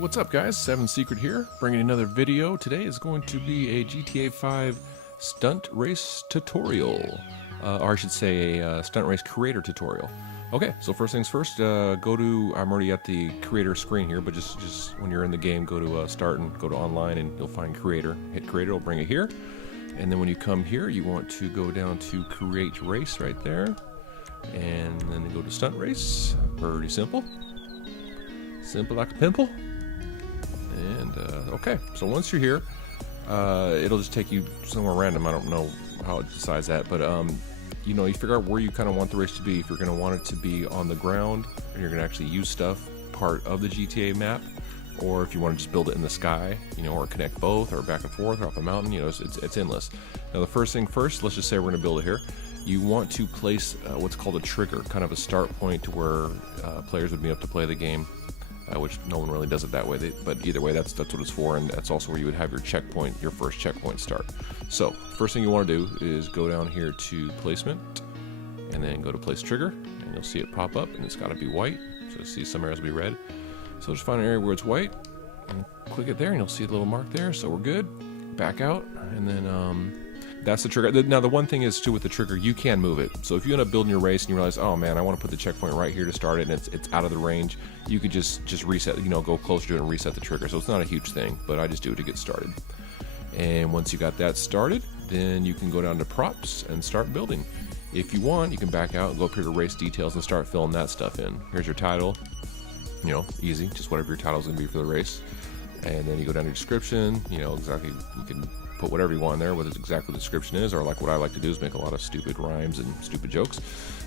What's up guys? Seven Secret here, bringing another video. Today is going to be a GTA 5 stunt race tutorial, or I should say a stunt race creator tutorial. Okay, so first things first, I'm already at the creator screen here, but just when you're in the game, go to start and go to online and you'll find creator. Hit creator, it'll bring it here. And then when you come here, you want to go down to create race right there. And then go to stunt race, pretty simple. Simple like a pimple. And okay, so once you're here, it'll just take you somewhere random. I don't know how it decides that, but you know, you figure out where you kind of want the race to be. If you're going to want it to be on the ground and you're going to actually use stuff part of the GTA map, or if you want to just build it in the sky, you know, or connect both, or back and forth, or off a mountain, you know, it's endless. Now the first thing first, let's just say we're going to build it here. You want to place what's called a trigger, kind of a start point to where players would be able to play the game. Which no one really does it that way, but either way, that's what it's for, and that's also where you would have your checkpoint, your first checkpoint start. So first thing you want to do is go down here to placement, and then go to place trigger, and you'll see it pop up, and it's got to be white. So see some areas will be red. So just find an area where it's white, and click it there, and you'll see a little mark there. So we're good. Back out, and then that's the trigger. Now the one thing is too with the trigger, you can move it. So if you end up building your race and you realize, oh man, I want to put the checkpoint right here to start it, and it's out of the range, you could just reset, you know, go closer to it and reset the trigger. So it's not a huge thing, but I just do it to get started. And once you got that started, then you can go down to props and start building. If you want, you can back out and go up here to race details and start filling that stuff in. Here's your title, you know, easy, just whatever your title is going to be for the race. And then you go down to description, you know, exactly, you can put whatever you want in there, whether it's exactly what the description is, or like what I like to do is make a lot of stupid rhymes and stupid jokes.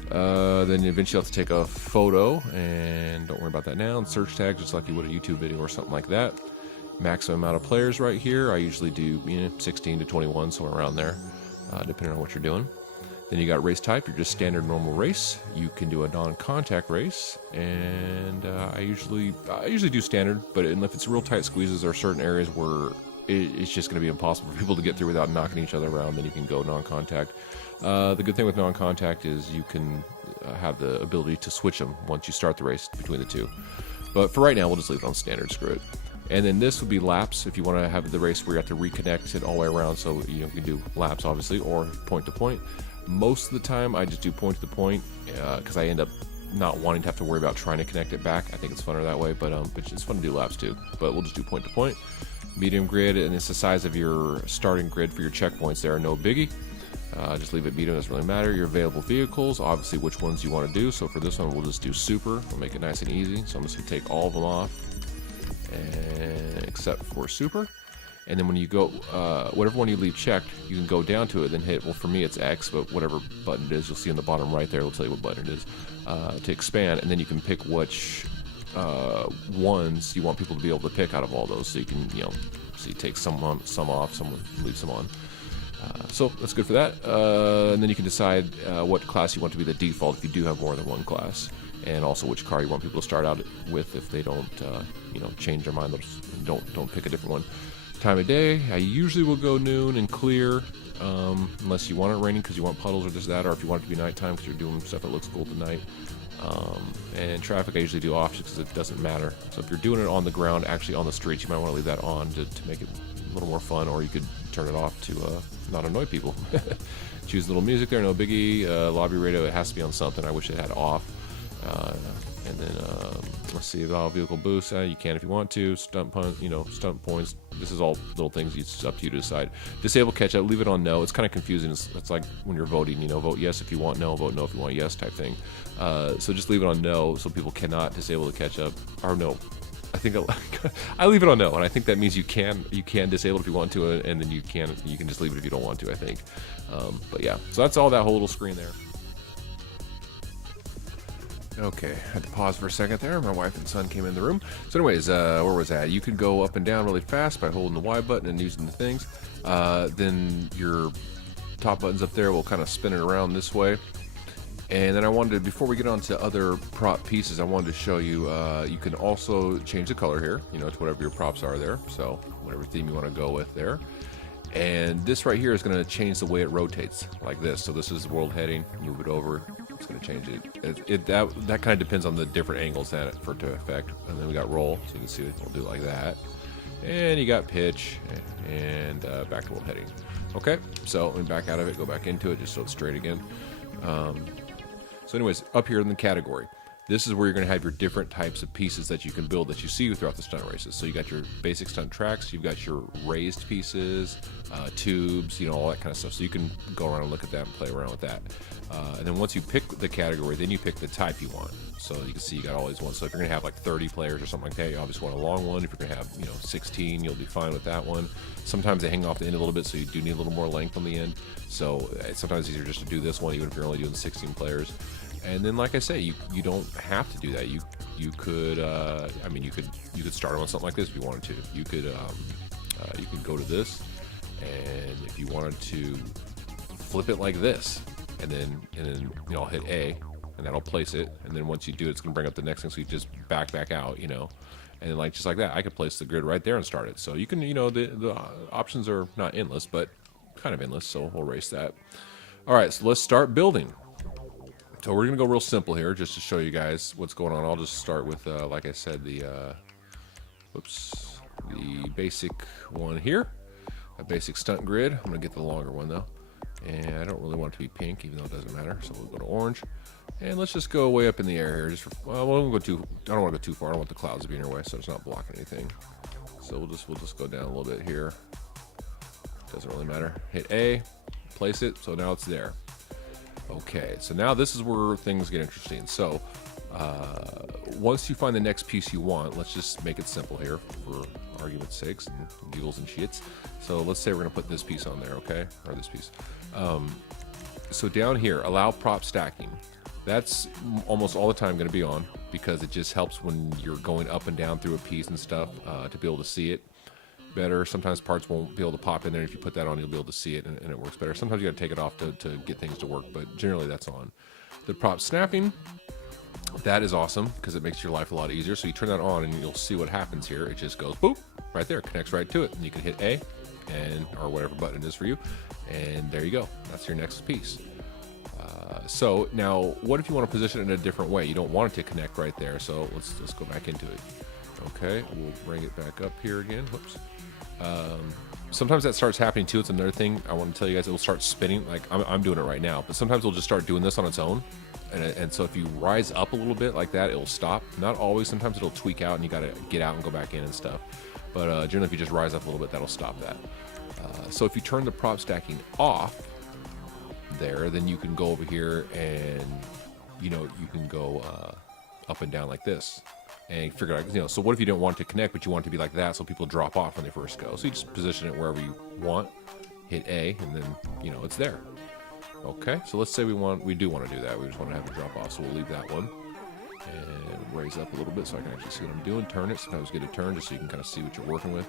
Then eventually you have to take a photo, and don't worry about that now, and search tags just like you would a YouTube video or something like that. Maximum amount of players right here, I usually do 16 to 21, somewhere around there, depending on what you're doing. Then you got race type, you're just standard normal race. You can do a non-contact race, and I usually do standard, but if it's real tight squeezes, there are certain areas where it's just going to be impossible for people to get through without knocking each other around. Then you can go non-contact. The good thing with non-contact is you can have the ability to switch them once you start the race between the two. But for right now, we'll just leave it on standard, screw it. And then this would be laps if you want to have the race where you have to reconnect it all the way around. So you can do laps, obviously, or point to point. Most of the time, I just do point to point because I end up not wanting to have to worry about trying to connect it back. I think it's funner that way, but it's fun to do laps too. But we'll just do point to point. Medium grid, and it's the size of your starting grid for your checkpoints. There are no biggie. Just leave it medium, doesn't really matter. Your available vehicles, obviously which ones you want to do. So for this one, we'll just do super. We'll make it nice and easy. So I'm just going to take all of them off, and except for super. And then when you go, whatever one you leave checked, you can go down to it, then hit, well for me it's X, but whatever button it is, you'll see on the bottom right there, it'll tell you what button it is, to expand, and then you can pick which ones you want people to be able to pick out of all those. So you can, you know, so you take some off, some leave some on. So that's good for that. And then you can decide what class you want to be the default if you do have more than one class, and also which car you want people to start out with if they don't, you know, change their mind. Don't pick a different one. Time of day, I usually will go noon and clear, unless you want it raining because you want puddles or this, that, or if you want it to be nighttime because you're doing stuff that looks cool tonight. And traffic I usually do off just because it doesn't matter. So if you're doing it on the ground, actually on the streets, you might want to leave that on to make it a little more fun, or you could turn it off to not annoy people. Choose a little music there, no biggie. Lobby radio, it has to be on something. I wish it had off. And then let's see, all vehicle boost, you can if you want to. Stunt punt, you know, stunt points. This is all little things. It's up to you to decide. Disable catch up, leave it on no. It's kind of confusing. It's like when you're voting, you know, vote yes if you want no, vote no if you want yes type thing. So just leave it on no, so people cannot disable the catch up. Or no, I think I leave it on no, and I think that means you can disable it if you want to, and then you can just leave it if you don't want to, I think. But yeah, so that's all that whole little screen there. Okay, had to pause for a second there. My wife and son came in the room. So anyways, where was that? You can go up and down really fast by holding the Y button and using the things. Then your top buttons up there will kind of spin it around this way. And then I wanted to, before we get on to other prop pieces, I wanted to show you, you can also change the color here, you know, to whatever your props are there. So whatever theme you want to go with there. And this right here is going to change the way it rotates, like this. So this is the world heading, move it over, It's going to change it. That kind of depends on the different angles for it to affect. And then we got roll, so you can see we'll do it like that. And you got pitch and back to heading. Okay, so let me back out of it, go back into it, just so it's straight again. So anyways, up here in the category, this is where you're going to have your different types of pieces that you can build that you see throughout the stunt races. So you got your basic stunt tracks, you've got your raised pieces, tubes, you know, all that kind of stuff. So you can go around and look at that and play around with that. And then once you pick the category, then you pick the type you want. So you can see you got all these ones. So if you're going to have like 30 players or something like that, you obviously want a long one. If you're going to have, you know, 16, you'll be fine with that one. Sometimes they hang off the end a little bit, so you do need a little more length on the end. So it's sometimes easier just to do this one, even if you're only doing 16 players. And then, like I say, you don't have to do that. You could, I mean, you could start on something like this if you wanted to. You could go to this, and if you wanted to flip it like this, and then you know, hit A, and that'll place it. And then once you do it, it's gonna bring up the next thing. So you just back out, you know, and then just like that, I could place the grid right there and start it. So you can, you know, the options are not endless, but kind of endless. So we'll erase that. All right, so let's start building. So we're gonna go real simple here, just to show you guys what's going on. I'll just start with, like I said, the basic one here, a basic stunt grid. I'm gonna get the longer one though, and I don't really want it to be pink, even though it doesn't matter. So we'll go to orange, and let's just go way up in the air here. Just well, I don't want to go too far. I don't want the clouds to be in your way, so it's not blocking anything. So we'll just go down a little bit here. Doesn't really matter. Hit A, place it. So now it's there. Okay, so now this is where things get interesting. So once you find the next piece you want, let's just make it simple here for argument's sakes and giggles and shits. So let's say we're gonna put this piece on there, okay? Or this piece. So down here, allow prop stacking. That's almost all the time gonna be on, because it just helps when you're going up and down through a piece and stuff to be able to see it better. Sometimes parts won't be able to pop in there. If you put that on, you'll be able to see it, and it works better. Sometimes you got to take it off to get things to work, but generally that's on. The prop snapping, that is awesome because it makes your life a lot easier. So you turn that on and you'll see what happens here. It just goes boop right there, connects right to it, and you can hit A or whatever button it is for you, and there you go. That's your next piece. So now, what if you want to position it in a different way? You don't want it to connect right there, so let's go back into it. Okay, we'll bring it back up here again. Whoops. Sometimes that starts happening too. It's another thing I want to tell you guys. It will start spinning. Like I'm doing it right now, but sometimes it'll just start doing this on its own. And so if you rise up a little bit like that, it'll stop. Not always. Sometimes it'll tweak out, and you got to get out and go back in and stuff. But generally, if you just rise up a little bit, that'll stop that. So if you turn the prop stacking off there, then you can go over here and you can go up and down like this. And figure out, so what if you don't want it to connect, but you want it to be like that, so people drop off when they first go? So you just position it wherever you want, hit A, and then, it's there. Okay, so let's say we do want to do that. We just want to have it drop off, so we'll leave that one. And raise up a little bit so I can actually see what I'm doing. Turn it, sometimes get a turn just so you can kind of see what you're working with.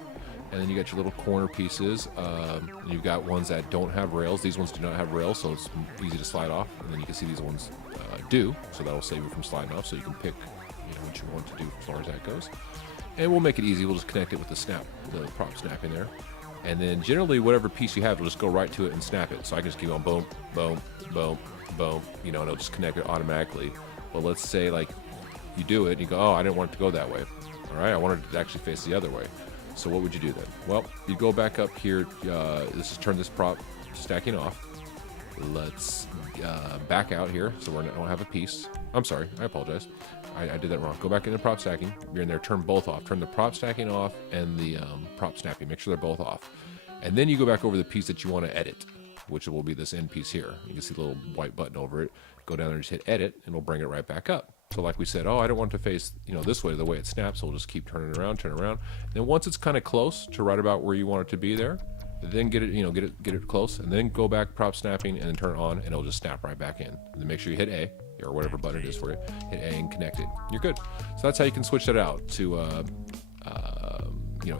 And then you got your little corner pieces. And you've got ones that don't have rails. These ones do not have rails, so it's easy to slide off. And then you can see these ones do, so that'll save you from sliding off, so you can pick what you want to do as far as that goes. And we'll make it easy. We'll just connect it with the prop snap in there. And then generally whatever piece you have, we'll just go right to it and snap it. So I can just keep on boom, boom, boom, boom, and it'll just connect it automatically. But let's say like you do it and you go, oh, I didn't want it to go that way. All right, I wanted it to actually face the other way. So what would you do then? Well, you go back up here. Turn this prop stacking off. Let's back out here so we don't have a piece. I'm sorry, I apologize. I did that wrong. Go back into prop stacking. You're in there, turn both off. Turn the prop stacking off and the prop snapping. Make sure they're both off. And then you go back over the piece that you want to edit, which will be this end piece here. You can see the little white button over it. Go down there and just hit edit, and we'll bring it right back up. So like we said, oh, I don't want it to face this way, the way it snaps, so we'll just keep turning around, turn around. And then once it's kind of close to right about where you want it to be there, then get it close, and then go back prop snapping, and then turn it on, and it'll just snap right back in. And then make sure you hit A, or whatever button it is for you, hit A and connect it. You're good. So that's how you can switch that out to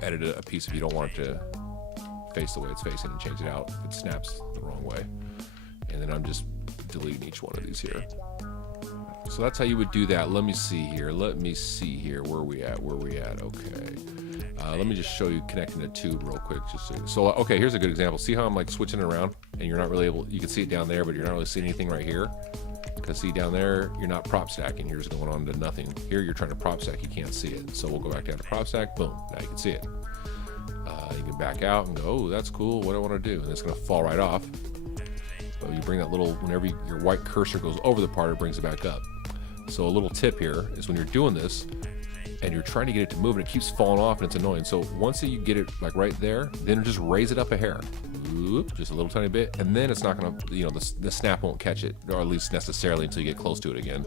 edit a piece if you don't want it to face the way it's facing, and change it out if it snaps the wrong way. And then I'm just deleting each one of these here. So that's how you would do that. Let me see here. Where we at? Okay. Let me just show you connecting the tube real quick. Okay, here's a good example. See how I'm like switching it around, and you're not really able, you can see it down there, but you're not really seeing anything right here? Because see, down there, you're not prop stacking. You're just going on to nothing. Here, you're trying to prop stack. You can't see it. So we'll go back down to prop stack. Boom. Now you can see it. You can back out and go, oh, that's cool. What do I want to do? And it's going to fall right off. So you bring that little, whenever your white cursor goes over the part, it brings it back up. So a little tip here is when you're doing this and you're trying to get it to move and it keeps falling off and it's annoying. So once you get it like right there, then just raise it up a hair. Oop, just a little tiny bit. And then it's not going to, you know, the snap won't catch it, or at least necessarily until you get close to it again.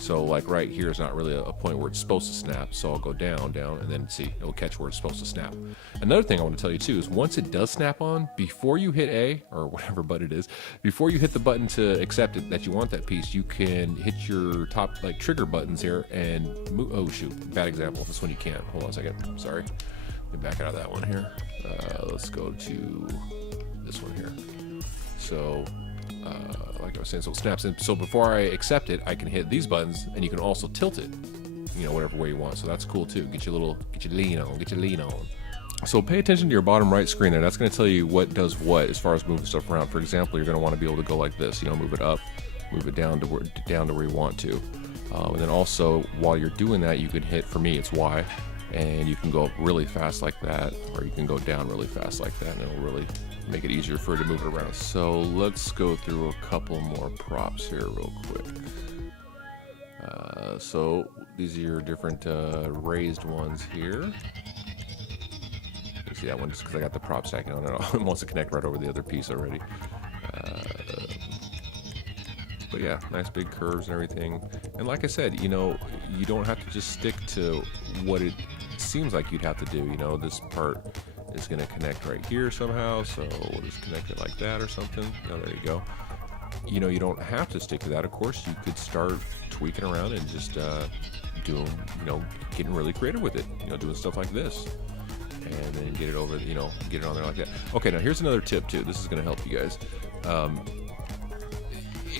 So like right here is not really a point where it's supposed to snap. So I'll go down, and then see, it'll catch where it's supposed to snap. Another thing I want to tell you too is once it does snap on, before you hit A, or whatever button it is, before you hit the button to accept it that you want that piece, you can hit your top like trigger buttons here and move. Oh shoot, bad example. This one you can't. Hold on a second. Sorry. Get back out of that one here. Let's go to this one here. So like I was saying, so it snaps in. So before I accept it, I can hit these buttons, and you can also tilt it, you know, whatever way you want. So that's cool too. Get your lean on. So pay attention to your bottom right screen there. That's going to tell you what does what as far as moving stuff around. For example, you're going to want to be able to go like this. You know, move it up, move it down to where you want to. And then also while you're doing that, you can hit, for me, it's Y, and you can go up really fast like that, or you can go down really fast like that, and it'll really make it easier for it to move it around. So let's go through a couple more props here real quick. So these are your different raised ones here. You see that one just because I got the prop stacking on it. It wants to connect right over the other piece already. But yeah, nice big curves and everything. And like I said, you know, you don't have to just stick to what it seems like you'd have to do. You know, this part is going to connect right here somehow, so we'll just connect it like that or something. Oh, there you go. You know, you don't have to stick to that. Of course, you could start tweaking around and just doing, you know, getting really creative with it. You know, doing stuff like this, and then get it over, you know, get it on there like that. Okay, now here's another tip too. This is going to help you guys.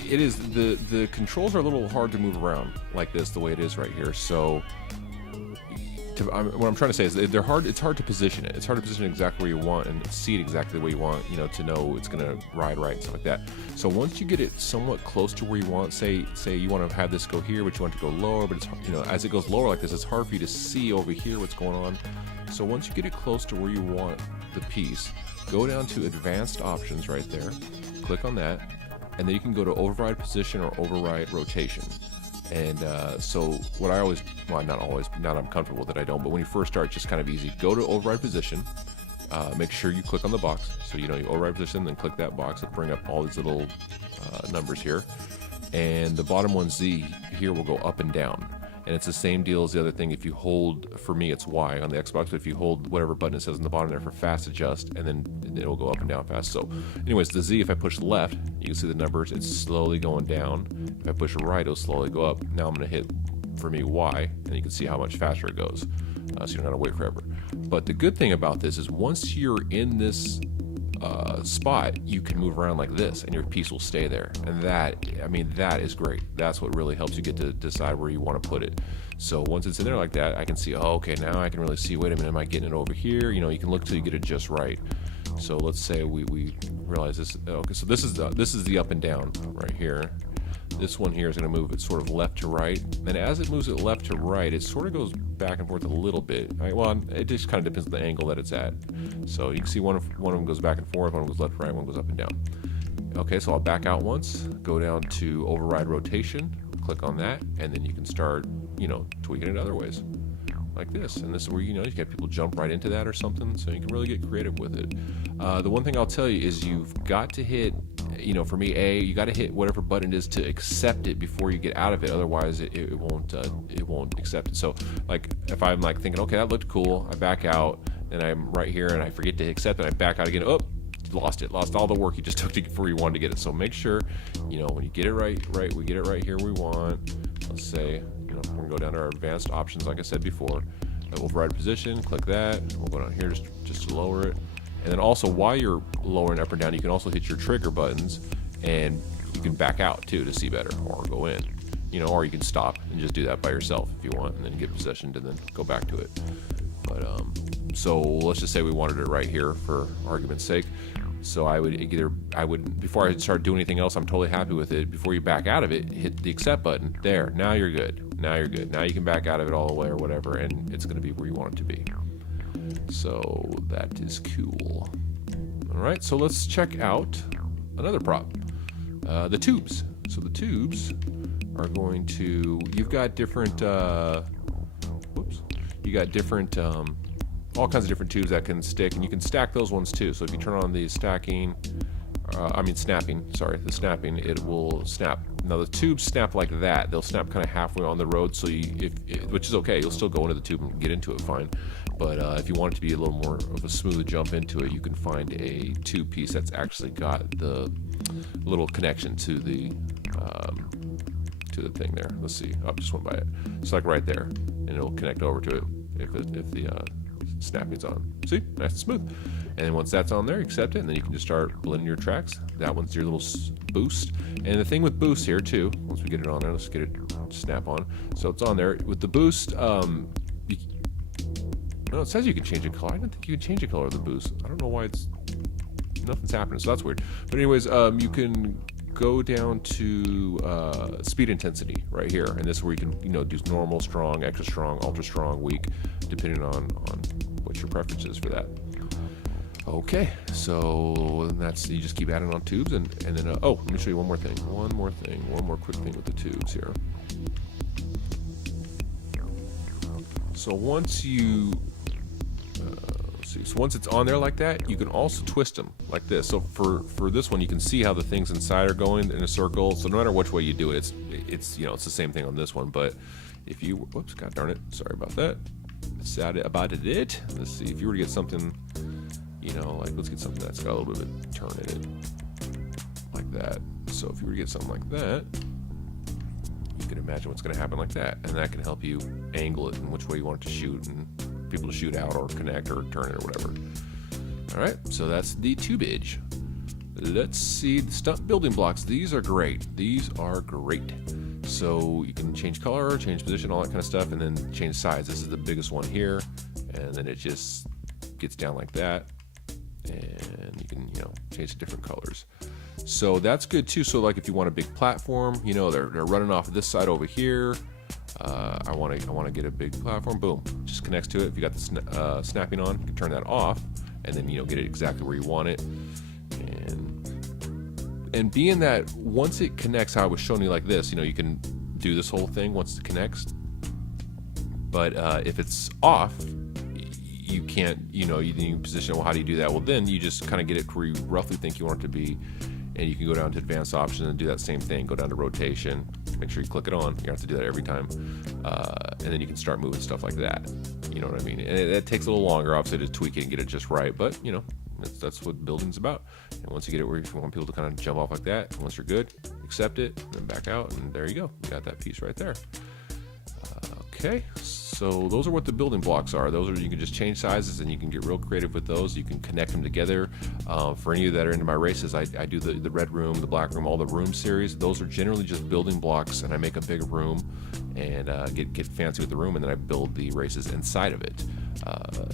It is the controls are a little hard to move around like this, the way it is right here. So what I'm trying to say is they're hard. It's hard to position it. It's hard to position it exactly where you want and see it exactly the way you want, you know, to know it's going to ride right and stuff like that. So once you get it somewhat close to where you want, say you want to have this go here, but you want it to go lower, but it's, you know, as it goes lower like this, it's hard for you to see over here what's going on. So once you get it close to where you want the piece, go down to advanced options right there, click on that, and then you can go to override position or override rotation. And so what I always, well, not always, now that I'm comfortable with it, I don't, but when you first start, it's just kind of easy. Go to override position, make sure you click on the box. So, you know, you override position, then click that box. It'll bring up all these little numbers here. And the bottom one, Z, here will go up and down. And it's the same deal as the other thing. If you hold, for me, it's Y on the Xbox, but if you hold whatever button it says on the bottom there for fast adjust, and then it'll go up and down fast. So anyways, the Z, if I push left, you can see the numbers, it's slowly going down. If I push right, it'll slowly go up. Now I'm gonna hit, for me, Y, and you can see how much faster it goes. So you don't have to wait forever. But the good thing about this is once you're in this spot, you can move around like this and your piece will stay there. And that, I mean, that is great. That's what really helps you get to decide where you want to put it. So once it's in there like that, I can see, oh, okay, now I can really see, wait a minute, am I getting it over here? You know, you can look till you get it just right. So let's say we realize this, okay, so this is the up and down right here. This one here is going to move it sort of left to right, and as it moves it left to right, it sort of goes back and forth a little bit. Right? Well, it just kind of depends on the angle that it's at. So you can see one of them goes back and forth, one goes left to right, one goes up and down. Okay, so I'll back out once, go down to override rotation, click on that, and then you can start, you know, tweaking it other ways, like this. And this is where, you know, you get people jump right into that or something, so you can really get creative with it. The one thing I'll tell you is you've got to hit, you know, for me, you got to hit whatever button it is to accept it before you get out of it. Otherwise, it won't accept it. So, like, if I'm like thinking, okay, that looked cool, I back out, and I'm right here, and I forget to accept it, I back out again. Oh, lost all the work you just took before you wanted to get it. So make sure, you know, when you get it right, we get it right here. We want, let's say, you know, we're gonna go down to our advanced options, like I said before. Override position, click that. We'll go down here just to lower it. And then also, while you're lowering up or down, you can also hit your trigger buttons, and you can back out too to see better, or go in, you know, or you can stop and just do that by yourself if you want, and then get positioned and then go back to it. But so let's just say we wanted it right here for argument's sake. So I would before I start doing anything else, I'm totally happy with it. Before you back out of it, hit the accept button. There, now you're good. Now you're good. Now you can back out of it all the way or whatever, and it's going to be where you want it to be. So that is cool. All right, so let's check out another prop, the tubes. So the tubes are going to, you've got different, you got different, all kinds of different tubes that can stick, and you can stack those ones too. So if you turn on the snapping, the snapping, it will snap. Now the tubes snap like that. They'll snap kind of halfway on the road, so which is okay. You'll still go into the tube and get into it fine. But if you want it to be a little more of a smooth jump into it, you can find a tube piece that's actually got the little connection to the thing there. Let's see. I just went by it. It's like right there, and it'll connect over to it if the snapping's on. See, nice and smooth. And then once that's on there, accept it, and then you can just start blending your tracks. That one's your little boost. And the thing with boost here too, once we get it on there, let's get it snap on. So it's on there with the boost. No, it says you can change the color. I don't think you can change the color of the boost. I don't know why nothing's happening. So that's weird. But anyways, you can go down to speed intensity right here, and this is where you can do normal, strong, extra strong, ultra strong, weak, depending on what your preference is for that. Okay, so that's, you just keep adding on tubes, and then oh, let me show you one more quick thing with the tubes here. So once you so once it's on there like that, you can also twist them like this. So for this one, you can see how the things inside are going in a circle. So no matter which way you do it, it's the same thing on this one. But if you, whoops, god darn it, sorry about that. Sad about it. Let's see, if you were to get something, like let's get something that's got a little bit of a turn in it, like that. So if you were to get something like that, you can imagine what's going to happen like that, and that can help you angle it in which way you want it to shoot, and people to shoot out or connect or turn it or whatever. All right, so that's the tubage. Let's see the stunt building blocks. These are great. So you can change color, change position, all that kind of stuff, and then change size. This is the biggest one here, and then it just gets down like that, and you can change to different colors. So that's good too. So like if you want a big platform, they're running off of this side over here. I want to get a big platform. Boom, just connects to it. If you got the snapping on, you can turn that off, and then get it exactly where you want it. And being that once it connects, how I was showing you like this, you can do this whole thing once it connects. But if it's off, you can't. You position. Well, how do you do that? Well, then you just kind of get it where you roughly think you want it to be. And you can go down to advanced options and do that same thing. Go down to rotation, make sure you click it on. You have to do that every time. And then you can start moving stuff like that. You know what I mean? And it takes a little longer, obviously, to tweak it and get it just right. But, that's what building's about. And once you get it where you want people to kind of jump off like that, and once you're good, accept it, and then back out, and there you go. You got that piece right there. Okay, so those are what the building blocks are. Those are, you can just change sizes, and you can get real creative with those. You can connect them together. For any of you that are into my races, I do the red room, the black room, all the room series. Those are generally just building blocks, and I make a big room and get fancy with the room, and then I build the races inside of it.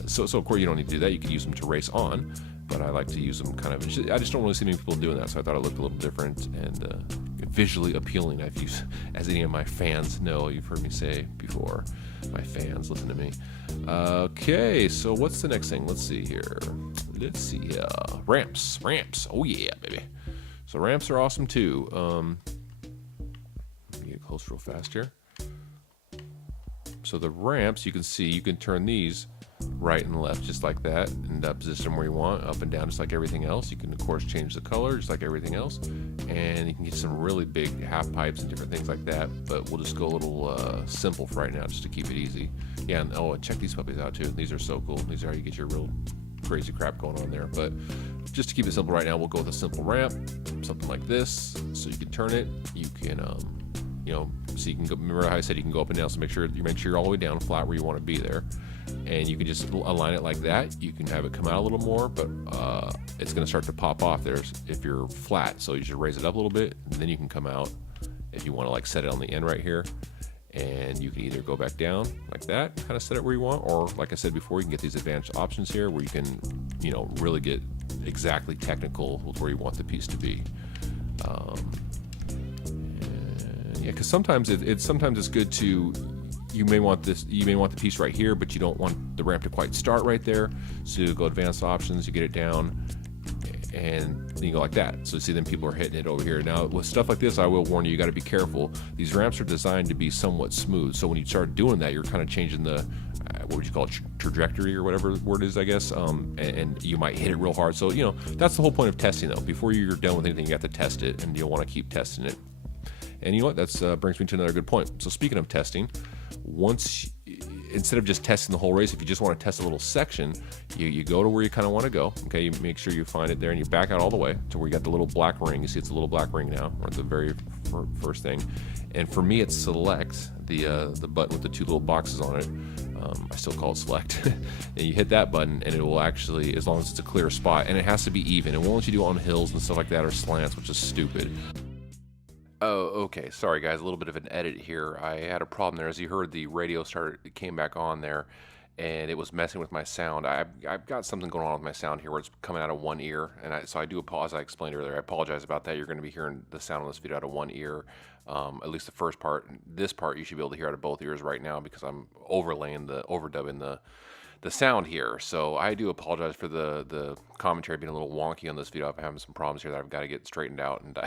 So of course you don't need to do that. You can use them to race on, but I like to use them kind of, I just don't really see many people doing that, so I thought it looked a little different and visually appealing. I've used, as any of my fans know, you've heard me say before, my fans listen to me. Okay, so what's the next thing? Let's see here. Ramps. Oh yeah, baby. So ramps are awesome too. Let me get close real fast here. So the ramps, you can see, you can turn these right and left just like that, and position them where you want, up and down just like everything else. You can of course change the color just like everything else, and you can get some really big half pipes and different things like that, but we'll just go a little simple for right now just to keep it easy. Yeah, and oh, check these puppies out too. These are so cool. These are how you get your real crazy crap going on there. But just to keep it simple right now, we'll go with a simple ramp, something like this. So you can turn it, you can so you can go, remember how I said you can go up and down, so make sure you're all the way down flat where you want to be there, and you can just align it like that. You can have it come out a little more, but it's going to start to pop off there if you're flat, so you should raise it up a little bit, and then you can come out if you want to like set it on the end right here, and you can either go back down like that, kind of set it where you want, or like I said before, you can get these advanced options here where you can really get exactly technical with where you want the piece to be. Yeah, because sometimes it's good to, you may want the piece right here, but you don't want the ramp to quite start right there. So you go advanced options, you get it down, and then you go like that. So see, then people are hitting it over here. Now with stuff like this, I will warn you, you got to be careful. These ramps are designed to be somewhat smooth. So when you start doing that, you're kind of changing the, what would you call it, trajectory or whatever the word is, I guess. And you might hit it real hard. So, you know, that's the whole point of testing though. Before you're done with anything, you have to test it, and you'll want to keep testing it. And you know what, that's brings me to another good point. So speaking of testing, instead of just testing the whole race, if you just want to test a little section, you go to where you kind of want to go. Okay, you make sure you find it there, and you back out all the way to where you got the little black ring. You see it's a little black ring now, or the very first thing. And for me, it's select, the button with the two little boxes on it. I still call it select. And you hit that button, and it will actually, as long as it's a clear spot, and it has to be even. It won't let you do it on hills and stuff like that, or slants, which is stupid. Oh, okay. Sorry, guys. A little bit of an edit here. I had a problem there. As you heard, the radio came back on there, and it was messing with my sound. I've got something going on with my sound here where it's coming out of one ear, and so I do apologize. I explained earlier. I apologize about that. You're going to be hearing the sound on this video out of one ear, at least the first part. This part you should be able to hear out of both ears right now because I'm overdubbing the sound here. So I do apologize for the commentary being a little wonky on this video. I'm having some problems here that I've got to get straightened out, and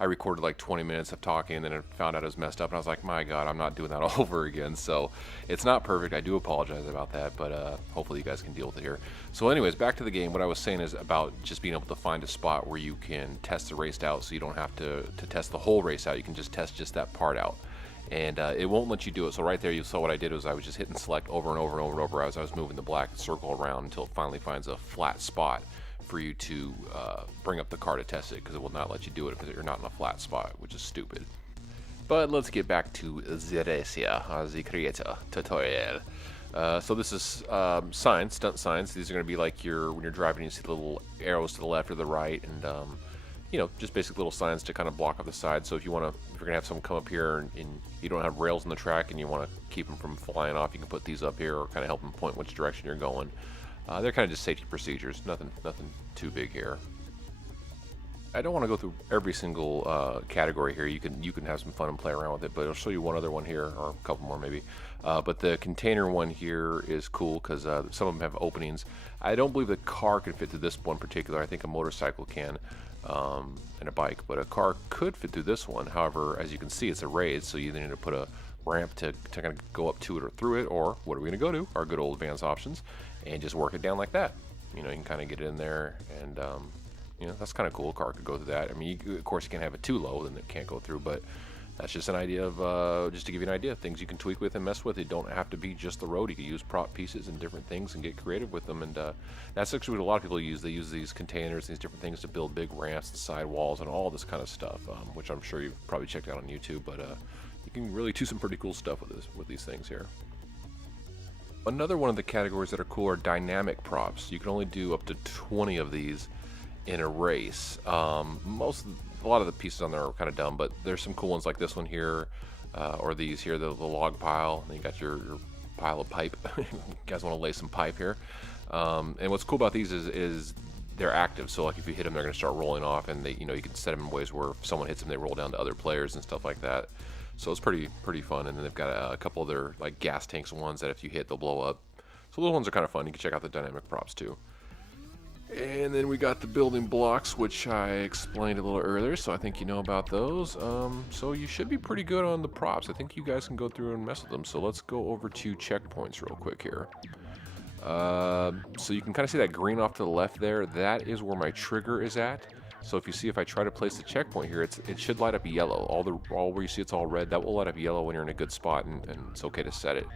I recorded like 20 minutes of talking, and then I found out it was messed up, and I was like, my god, I'm not doing that all over again. So it's not perfect. I do apologize about that, but hopefully you guys can deal with it here. So anyways, back to the game. What I was saying is about just being able to find a spot where you can test the race out, so you don't have to test the whole race out. You can just test just that part out. And it won't let you do it. So right there, you saw what I did was I was just hitting select over and over and over and over as I was moving the black circle around until it finally finds a flat spot for you to bring up the car to test it, because it will not let you do it because you're not in a flat spot, which is stupid. But let's get back to the race here, the creator tutorial. So this is signs, stunt signs. These are going to be like when you're driving, you see the little arrows to the left or the right, and you know, just basic little signs to kind of block off the side. So if you're gonna have someone come up here and you don't have rails on the track and you want to keep them from flying off, you can put these up here or kind of help them point which direction you're going. They're kind of just safety procedures, nothing too big here. I don't want to go through every single category here. You can have some fun and play around with it, but I'll show you one other one here, or a couple more maybe. But the container one here is cool because some of them have openings. I don't believe the car can fit through this one particular. I think a motorcycle can. And a bike, but a car could fit through this one. However, as you can see, it's a raised, so you either need to put a ramp to kind of go up to it or through it, or what are we going to go to? Our good old advanced options, and just work it down like that. You know, you can kind of get it in there, and you know, that's kind of cool. A car could go through that. I mean, of course, you can't have it too low, then it can't go through, but that's just an idea of, just to give you an idea of things you can tweak with and mess with. It don't have to be just the road. You can use prop pieces and different things and get creative with them, and that's actually what a lot of people use. They use these containers, these different things to build big ramps and side walls and all this kind of stuff, which I'm sure you've probably checked out on YouTube, but you can really do some pretty cool stuff with these things here. Another one of the categories that are cool are dynamic props. You can only do up to 20 of these in a race. A lot of the pieces on there are kind of dumb, but there's some cool ones like this one here, or these here, the log pile. And you got your pile of pipe. You guys want to lay some pipe here. And what's cool about these is they're active. So like if you hit them, they're going to start rolling off, and you can set them in ways where if someone hits them, they roll down to other players and stuff like that. So it's pretty fun. And then they've got a couple of their like gas tanks ones that if you hit, they'll blow up. So those ones are kind of fun. You can check out the dynamic props too. And then we got the building blocks, which I explained a little earlier, so I think you know about those. So you should be pretty good on the props. I think you guys can go through and mess with them. So let's go over to checkpoints real quick here. So you can kind of see that green off to the left there. That is where my trigger is at. So if I try to place the checkpoint here, it should light up yellow. All where you see it's all red, that will light up yellow when you're in a good spot, and it's okay to set it.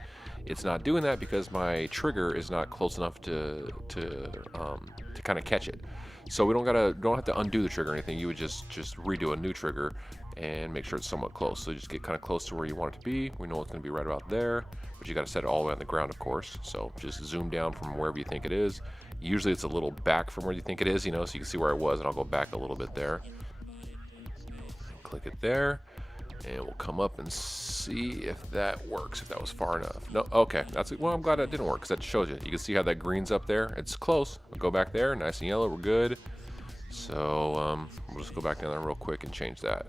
It's not doing that because my trigger is not close enough to kind of catch it. So we don't have to undo the trigger or anything. You would just redo a new trigger and make sure it's somewhat close. So just get kind of close to where you want it to be. We know it's going to be right about there, but you got to set it all the way on the ground, of course. So just zoom down from wherever you think it is. Usually it's a little back from where you think it is, so you can see where I was, and I'll go back a little bit there. Click it there, and we'll come up and see if that works, if that was far enough. No, okay, that's it. Well, I'm glad that didn't work because that shows you. You can see how that green's up there. It's close. We'll go back there, nice and yellow, we're good. So we'll just go back down there real quick and change that.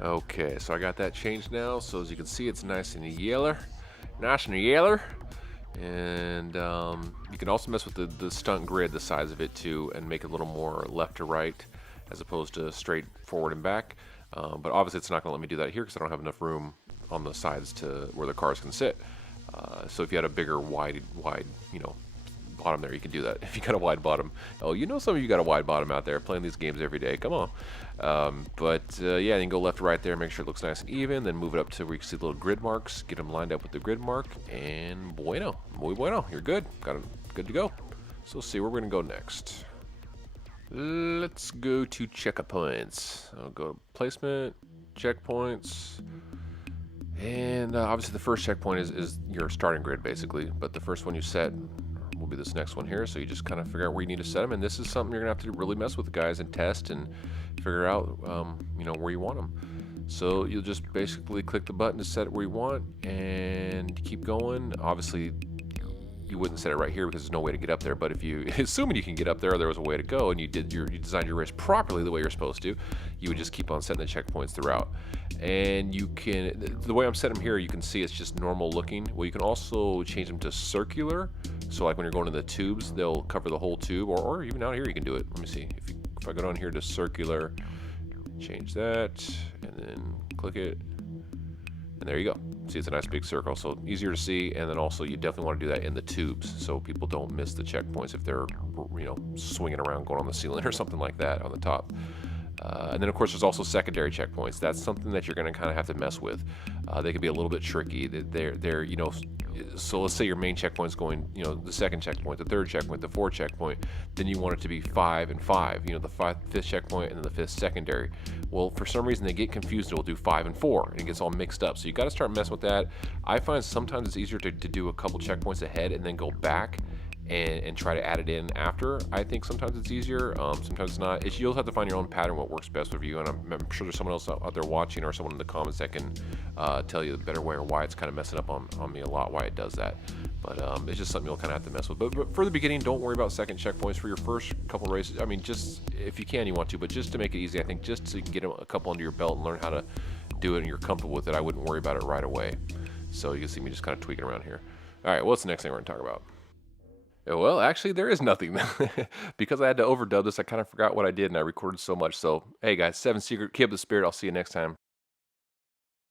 Okay, so I got that changed now. So as you can see, it's nice and yellow. Nice and yellow. And you can also mess with the stunt grid, the size of it too, and make it a little more left to right as opposed to straight forward and back. But obviously it's not going to let me do that here because I don't have enough room on the sides to where the cars can sit. So if you had a bigger, wide, bottom there, you can do that. If you got a wide bottom, oh, some of you got a wide bottom out there playing these games every day. Come on. Yeah, you can go left to right there, make sure it looks nice and even. Then move it up to where you can see the little grid marks. Get them lined up with the grid mark, and bueno, muy bueno. You're good. Got it, good to go. So let's see where we're gonna go next. Let's go to checkpoints. I'll go to placement, checkpoints. And obviously the first checkpoint is your starting grid basically, but the first one you set will be this next one here. So you just kind of figure out where you need to set them, and this is something you're gonna have to really mess with the guys and test and figure out where you want them. So you'll just basically click the button to set it where you want and keep going. Obviously you wouldn't set it right here because there's no way to get up there, but if you assuming you can get up there or there was a way to go and you designed your race properly the way you're supposed to, you would just keep on setting the checkpoints throughout. And you can, the way I'm setting them here, you can see it's just normal looking. Well, you can also change them to circular, so like when you're going to the tubes, they'll cover the whole tube, or even out here you can do it. Let me see, if I go down here to circular, change that and then click it, and there you go. See, it's a nice big circle, so easier to see. And then also you definitely want to do that in the tubes so people don't miss the checkpoints if they're swinging around going on the ceiling or something like that on the top. And then of course there's also secondary checkpoints. That's something that you're going to kind of have to mess with. They can be a little bit tricky. They're so let's say your main checkpoint is going, the second checkpoint, the third checkpoint, the fourth checkpoint, then you want it to be 5 and 5, the fifth checkpoint and then the fifth secondary. Well, for some reason they get confused and will do 5 and 4 and it gets all mixed up. So you got to start messing with that. I find sometimes it's easier to do a couple checkpoints ahead and then go back and try to add it in after. I think sometimes it's easier, sometimes it's not. You'll have to find your own pattern, what works best for you, and I'm sure there's someone else out there watching or someone in the comments that can tell you the better way or why it's kind of messing up on me a lot, why it does that. But it's just something you'll kind of have to mess with. But for the beginning, don't worry about second checkpoints for your first couple races. I mean, just if you can, you want to, but just to make it easy, I think just so you can get a couple under your belt and learn how to do it and you're comfortable with it, I wouldn't worry about it right away. So you can see me just kind of tweaking around here. All right, what's the next thing we're going to talk about? Well, actually, there is nothing. Because I had to overdub this, I kind of forgot what I did, and I recorded so much. So, hey, guys, 7 Secret, keep up the spirit. I'll see you next time.